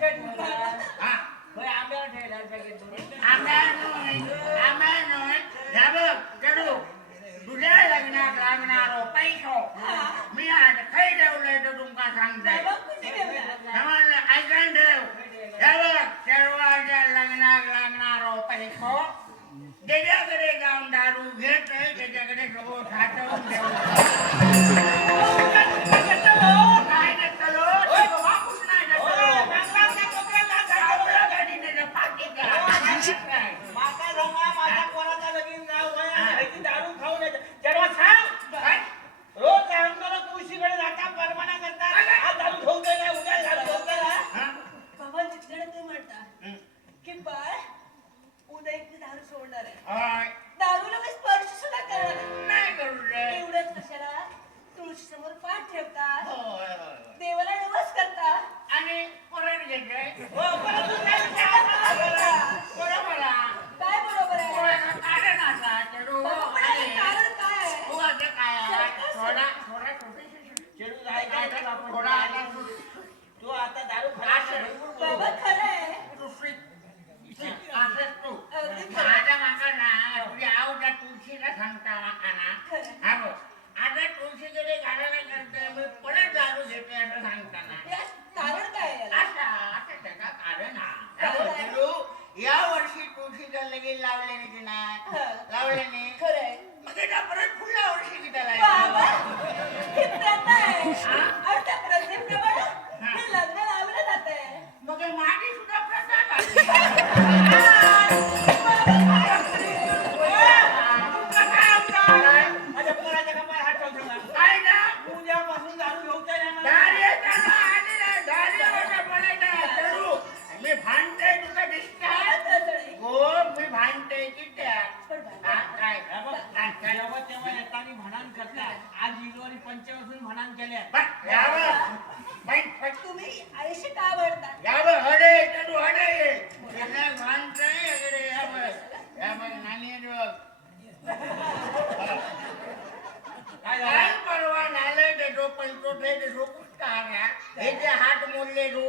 हा आंब्यावर ठेवला पॅकेट चढू तुझ्या लग्नात लागणारो पैसो मी आज खै ठेवलंय तर तुमका सांगताय समजलं ऐकून ठेव सर्वांच्या लग्नात लागणारो पैसो त्याच्याकडे जाऊन दारू घेत त्याच्याकडे सगळं साठवून काय नसतलो वापस नाही माका रंगा माझ्या कोणाचा लगीन जाऊ दारू खाऊन जरा सांग रोज आमदार तुळशीकडे जाता परवाना करता आज दारू खाऊ दे उद्या दारू खाऊ दे बाबा तिकडे ते म्हणता की बाळ उद्या एक दारू सोडणार आहे दारूला मी स्पर्श सुद्धा करणार नाही करू एवढंच कशाला तुळशी समोर पाठ ठेवतात देवाला नमस्कार करतात आणि परत घेतोय बरोबर आहे कारण असा चेडू कारण काय आहे तू असं काय थोडा थोडा चेडू जायचा थोडा तू आता दारू खा बाबा खरं आहे असंच तू माझ्या माका ना तुझी आऊ त्या तुळशीला सांगता माका ना हा बघ आता तुळशीकडे घालायला करते मी परत दारू घेतोय असं सांगताना कारण काय आहे असं त्याचा कारण हा या वर्षी तुळशीचं लगीन लावले नाही की नाही लावले नाही खरंय मग एका परत पुढल्या वर्षी किती बाबा ही प्रथा आहे आणि त्या प्रथेप्रमाणे हे लग्न लावलं जातंय मग माझी सुद्धा प्रथा माझ्या पोराच्या कपाळ हात ठेवला काय ना उद्यापासून दारू घेऊचा मी भांडते तुका दिसत हो मी भांडते की त्या काय तेव्हा येताना म्हणान करतात आज इलोरी पंचवासून म्हणान केल्या तुम्ही आयुष्य का वाढता यावं हडे चढू हडे भांडतंय अगरे यावं नानी काय परवा नाले ते जो पंचो ते झोपूस का हे जे हात मोडले रो